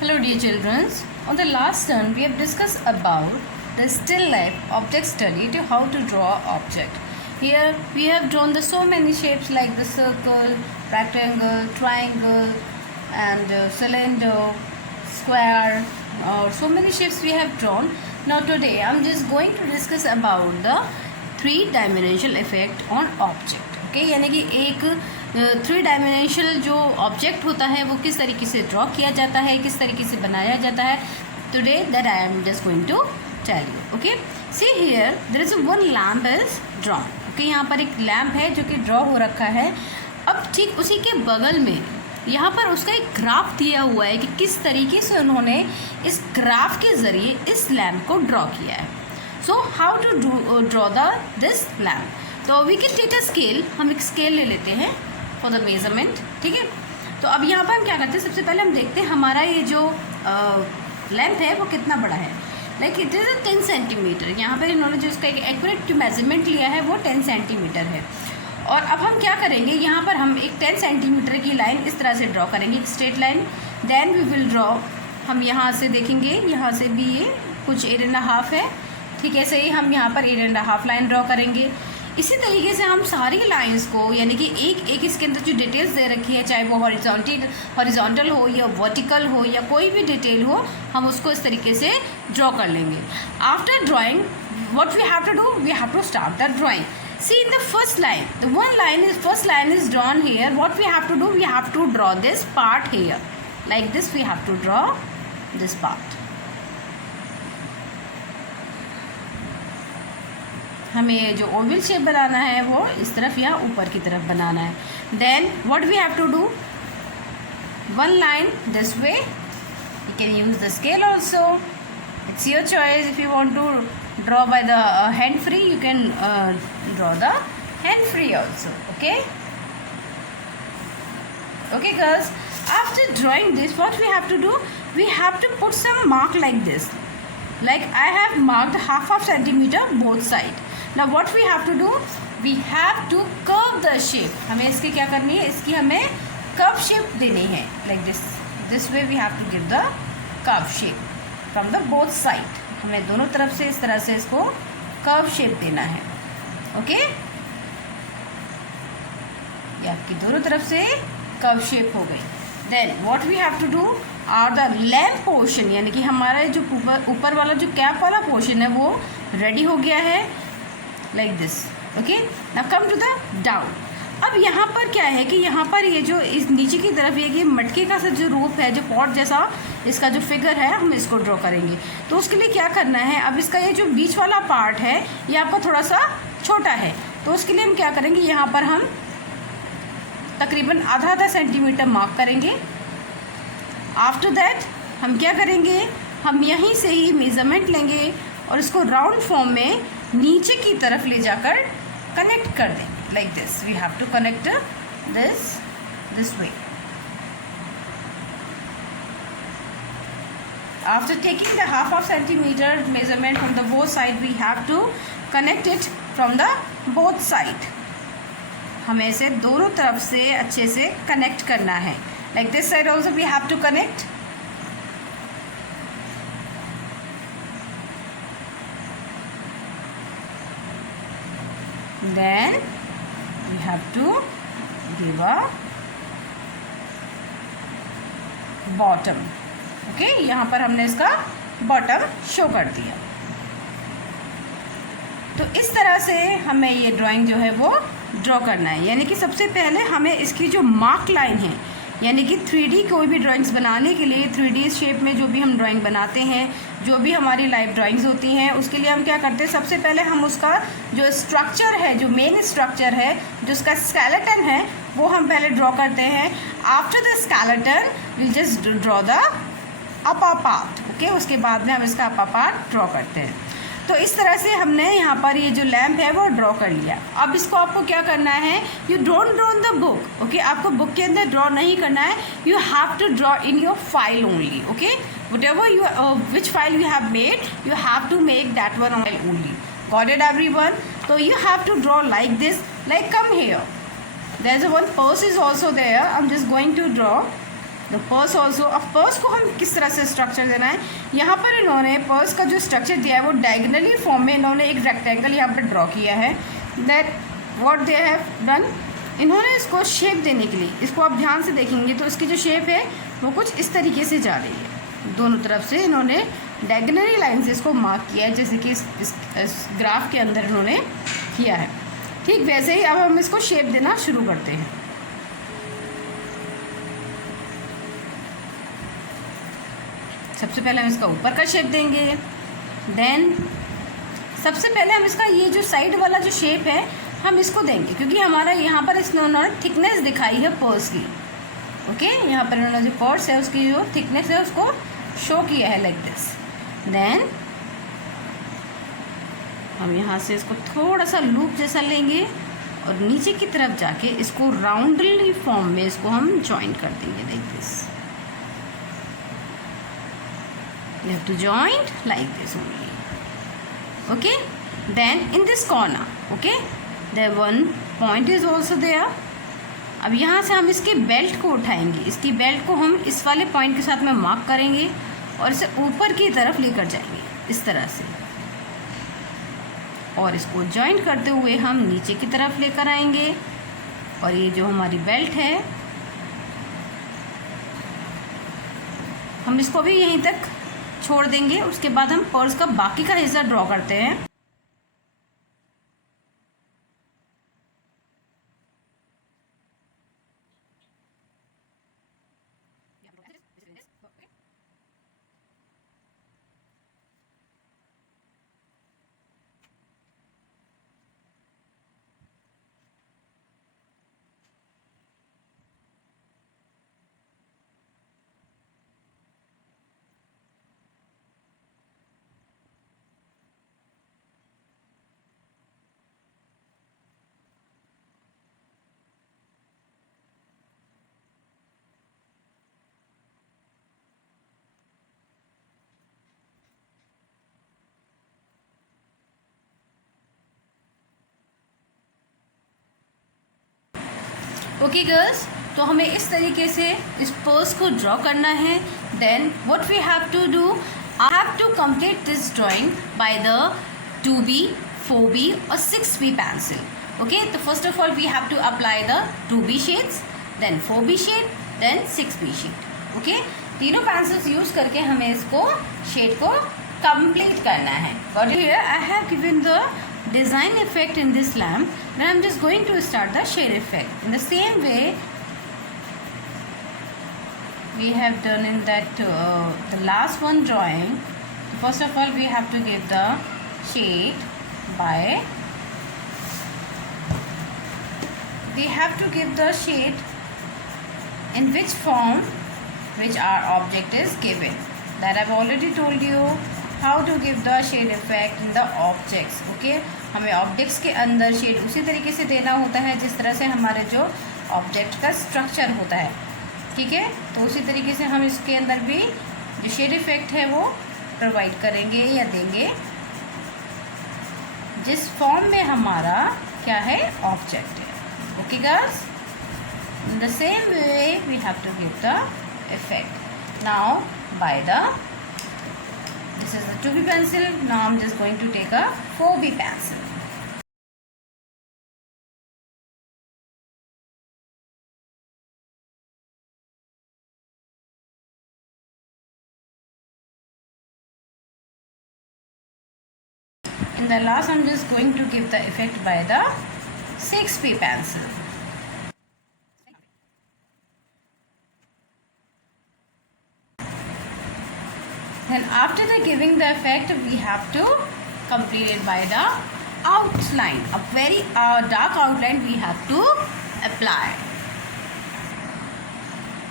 Hello dear children. On the last turn we have discussed about the still life object study to how to draw object. Here we have drawn the so many shapes like the circle, rectangle, triangle and cylinder, square or so many shapes we have drawn. Now today I am just going to discuss about the three-dimensional effect on object. Okay यानी कि एक three dimensional जो object होता है वो किस तरीके से ड्रॉ किया जाता है, किस तरीके से बनाया जाता है. Today that I am just going to tell you. Okay, see here there is one lamp is drawn. Okay, यहाँ पर एक लैम्प है जो कि ड्रॉ हो रखा है. अब ठीक उसी के बगल में यहाँ पर उसका एक ग्राफ दिया हुआ है कि किस तरीके से उन्होंने इस ग्राफ के ज़रिए इस लैम्प को ड्रॉ किया है. So how to draw this lamp. तो we can take a scale. हम एक स्केल ले लेते हैं फॉर द मेजरमेंट. ठीक है, तो अब यहाँ पर हम क्या करते हैं, सबसे पहले हम देखते हैं हमारा ये जो लेंथ है वो कितना बड़ा है. Like it is 10 centimetre. यहाँ पर इन्होंने जो इसका एक एक्यूरेट मेजरमेंट लिया है वो 10 सेंटीमीटर है. और अब हम क्या करेंगे, यहाँ पर हम एक 10 सेंटीमीटर की लाइन इस तरह से ड्रॉ करेंगे, एक straight line. Then we will draw. हम यहाँ से देखेंगे, यहाँ से भी ये कुछ 8.5 है. ठीक है, सही. हम यहाँ पर 8.5 लाइन ड्रॉ करेंगे. इसी तरीके से हम सारी लाइंस को यानी कि एक एक इसके अंदर जो डिटेल्स दे रखी है, चाहे वो हॉरिजॉन्टल हो या वर्टिकल हो या कोई भी डिटेल हो, हम उसको इस तरीके से ड्रॉ कर लेंगे. After drawing what we have to do, we have to start the drawing. See in the first line, the first line is drawn here. What we have to do, we have to draw this part here like this. We have to draw this part. हमें जो Oval shape बनाना है वो इस तरफ या ऊपर की तरफ बनाना है. Then what we have to do, one line this way. You can use the scale also. It's your choice. If you want to draw by the hand free, you can draw the hand free also. Okay okay girls, after drawing this what we have to do, we have to put some mark like this. Like I have marked half centimeter both side. Now what we have to do, we have to curve the shape. हमें इसकी क्या करनी है, इसकी हमें curve shape देनी है like this. This way we have to give the curve shape from the both side. हमें दोनों तरफ से इस तरह से इसको curve shape देना है. Okay? ये आपकी दोनों तरफ से curve shape हो गई. Then what we have to do, और द लैम्प पोर्शन यानी कि हमारा जो ऊपर वाला जो कैप वाला पोर्शन है वो रेडी हो गया है like this. Okay, now come to the down. अब यहाँ पर क्या है कि यहाँ पर ये जो इस नीचे की तरफ ये मटके का सा जो रूप है, जो पॉट जैसा इसका जो फिगर है, हम इसको ड्रॉ करेंगे. तो उसके लिए क्या करना है, अब इसका ये जो बीच वाला पार्ट है ये आपका थोड़ा सा छोटा है. तो उसके लिए हम क्या करेंगे, यहाँ पर हम तकरीबन आधा सेंटीमीटर मार्क करेंगे. आफ्टर दैट हम क्या करेंगे, हम यहीं से ही मेज़रमेंट लेंगे और इसको राउंड फॉर्म में नीचे की तरफ ले जाकर कनेक्ट कर देंगे like this. We have to connect this way. After taking the half centimeter measurement from the both side, we have to connect it from the both side. हमें इसे दोनों तरफ से अच्छे से कनेक्ट करना है. Like this side also we have to connect. Then we have to give a bottom. Okay, यहाँ पर हमने इसका bottom शो कर दिया. तो इस तरह से हमें ये ड्राइंग जो है वो ड्रॉ करना है. यानी कि सबसे पहले हमें इसकी जो मार्क लाइन है, यानी कि 3D कोई भी ड्राइंग्स बनाने के लिए 3D शेप में जो भी हम ड्राइंग बनाते हैं, जो भी हमारी लाइव ड्राइंग्स होती हैं, उसके लिए हम क्या करते हैं, सबसे पहले हम उसका जो स्ट्रक्चर है, जो मेन स्ट्रक्चर है, जो उसका स्केलेटन है, वो हम पहले ड्रॉ करते हैं. After the skeleton we just draw the upper part. Okay, उसके बाद में हम इसका अपर पार्ट ड्रॉ करते हैं. तो इस तरह से हमने यहाँ पर ये जो लैम्प है वो ड्रॉ कर लिया. अब इसको आपको क्या करना है, you don't draw in the book. Okay, आपको बुक के अंदर ड्रॉ नहीं करना है. You have to draw in your file only. Okay, whatever you which file you have made, you have to make that one only. Got it everyone? So you have to draw like this. Like come here, there's a one purse is also there. I'm just going to draw. The purse also. अब purse को हम किस तरह से structure देना है, यहाँ पर इन्होंने पर्स का जो स्ट्रक्चर दिया है वो डायगनली फॉर्म में इन्होंने एक रेक्टेंगल यहाँ पर ड्रॉ किया है। That what they have done, इन्होंने इसको शेप देने के लिए, इसको आप ध्यान से देखेंगे तो इसकी जो शेप है वो कुछ इस तरीके से जा रही है। दोनों तरफ से इन्होंने डायगनली लाइन से इसको मार्क किया है, जैसे कि इस ग्राफ के अंदर इन्होंने किया है। ठीक वैसे ही अब हम इसको शेप देना शुरू करते हैं। सबसे पहले हम इसका ऊपर का शेप देंगे। देन सबसे पहले हम इसका ये जो साइड वाला जो शेप है हम इसको देंगे, क्योंकि हमारा यहाँ पर इन्होंने थिकनेस दिखाई है पर्स की। ओके, यहाँ पर इन्होंने जो पर्स है उसकी जो थिकनेस है उसको शो किया है लाइक दिस। देन हम यहाँ से इसको थोड़ा सा लूप जैसा लेंगे और नीचे की तरफ जाके इसको राउंडली फॉर्म में इसको हम ज्वाइन कर देंगे like this. You have to join like this only. Okay, then in this corner, okay, there one point is also there. अब यहाँ से हम इसके बेल्ट को उठाएंगे, इसकी बेल्ट को हम इस वाले पॉइंट के साथ में मार्क करेंगे और इसे ऊपर की तरफ लेकर जाएंगे इस तरह से, और इसको जॉइंट करते हुए हम नीचे की तरफ लेकर आएंगे। और ये जो हमारी बेल्ट है हम इसको भी यहीं तक छोड़ देंगे। उसके बाद हम पर्स का बाकी का हिस्सा ड्रॉ करते हैं। ओके गर्ल्स, तो हमें इस तरीके से इस पर्स को ड्रॉ करना है। Then what we have to do, I have to complete this drawing by the 2B, 4B और 6B pencil. Okay, तो first of all we have to apply the 2B shades, then 4B shade, then 6B shade. Okay, तीनों pencils use करके हमें इसको shade को complete करना है। Got it? Here I have given the design effect in this lamp. Now I'm just going to start the shade effect. In the same way we have done in that the last one drawing. First of all we have to give the shade by, we have to give the shade in which form which our object is given. That I've already told you how to give the shade effect in the objects. Okay, हमें objects के अंदर shade उसी तरीके से देना होता है जिस तरह से हमारे जो ऑब्जेक्ट का स्ट्रक्चर होता है। ठीक है, तो उसी तरीके से हम इसके अंदर भी जो शेड इफेक्ट है वो प्रोवाइड करेंगे या देंगे जिस फॉर्म में हमारा क्या है ऑब्जेक्ट है। Okay girls, in the same way we have to give the effect. Now by the, this is the 2B pencil. Now I'm just going to take a 4B pencil. In the last I'm just going to give the effect by the 6B pencil. Then after the giving the effect we have to complete it by the outline. A very dark outline we have to apply.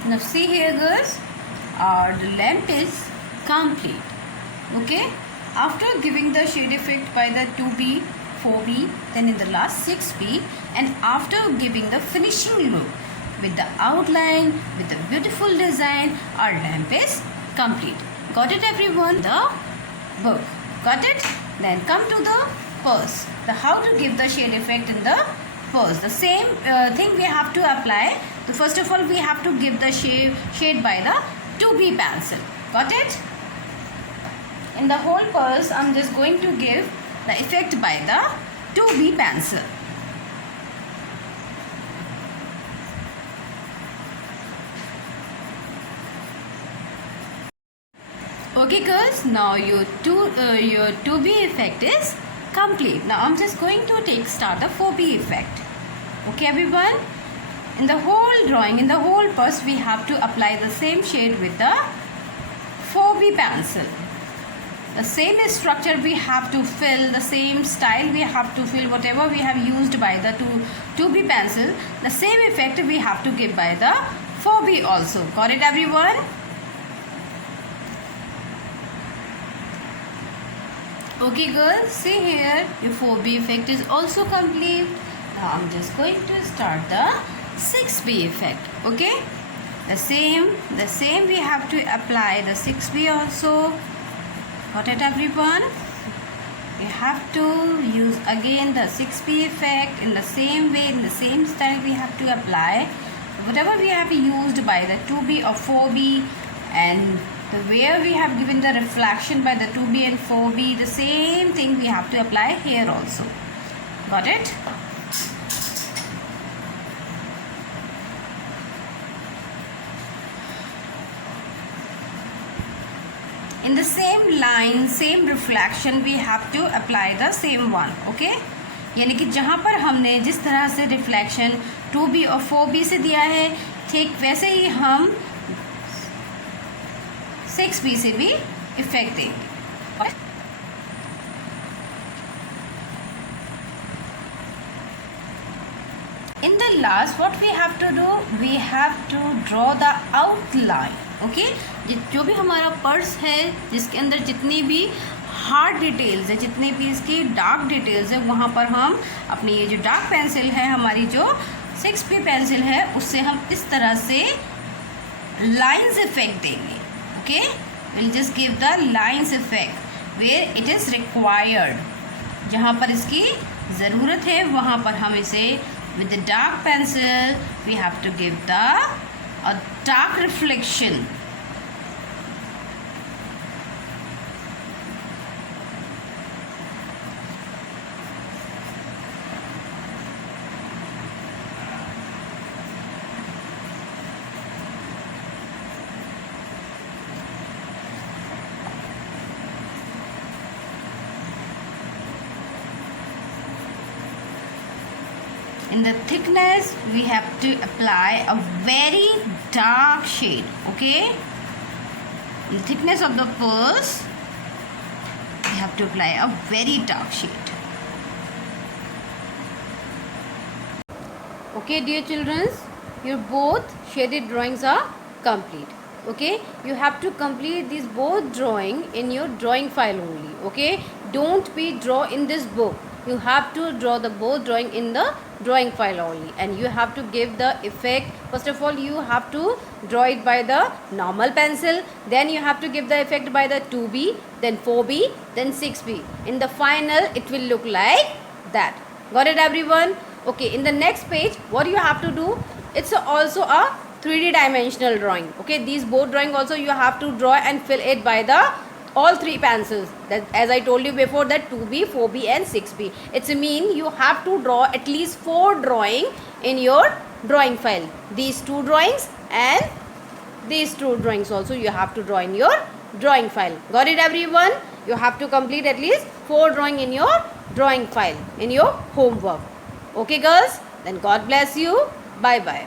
Now see here girls, the lamp is complete. Okay, after giving the shade effect by the 2B, 4B, then in the last 6B, and after giving the finishing look with the outline, with the beautiful design, our lamp is complete. Got it everyone? The book. Got it? Then come to the purse. The how to give the shade effect in the purse. The same thing we have to apply. So first of all, we have to give the shade by the 2B pencil. Got it? In the whole purse, I'm just going to give the effect by the 2B pencil. Okay girls, now your 2B effect is complete. Now I'm just going to start the 4B effect. Okay everyone, in the whole drawing, in the whole purse, we have to apply the same shade with the 4B pencil. The same structure we have to fill, the same style we have to fill, whatever we have used by the 2B pencil, the same effect we have to give by the 4B also. Got it everyone? Okay girls, see here, your 4B effect is also complete. Now I'm just going to start the 6B effect. Okay, the same we have to apply the 6B also. Got it everyone? We have to use again the 6B effect in the same way, in the same style we have to apply whatever we have used by the 2B or 4B, and where we have given the reflection by the 2B and 4B, the same thing we have to apply here also. Got it? In the same line, same reflection, we have to apply the same one. Okay? यानी कि जहाँ पर हमने जिस तरह से reflection 2B और 4B से दिया है, ठीक वैसे ही हम 6B से भी इफेक्ट देंगे. In the last, what we have to do, we have to draw the outline. Okay? जो भी हमारा पर्स है, जिसके अंदर जितनी भी हार्ड डिटेल्स है, जितनी भी इसकी डार्क डिटेल्स है, वहाँ पर हम अपनी ये जो डार्क पेंसिल है, हमारी जो 6B पेंसिल है, उससे हम इस तरह से लाइंस इफेक्ट देंगे. Okay? We'll just give the lines effect where it is required. जहाँ पर इसकी ज़रूरत है, वहाँ पर हम इसे with the dark pencil we have to give a dark reflection. In the thickness, we have to apply a very dark shade. Okay? In the thickness of the purse, we have to apply a very dark shade. Okay, dear children, your both shaded drawings are complete. Okay, you have to complete these both drawing in your drawing file only. Okay, don't be draw in this book. You have to draw the both drawing in the drawing file only, and you have to give the effect. First of all, you have to draw it by the normal pencil, then you have to give the effect by the 2B, then 4B, then 6B. In the final, it will look like that. Got it everyone? Okay, in the next page, what you have to do, it's also a 3D dimensional drawing. Okay, these both drawing also you have to draw and fill it by the all three pencils, that as I told you before, that 2B, 4B and 6B. It's mean you have to draw at least 4 drawing in your drawing file. These 2 drawings and these 2 drawings also you have to draw in your drawing file. Got it everyone? You have to complete at least 4 drawing in your drawing file in your homework. Okay girls? Then God bless you. Bye bye.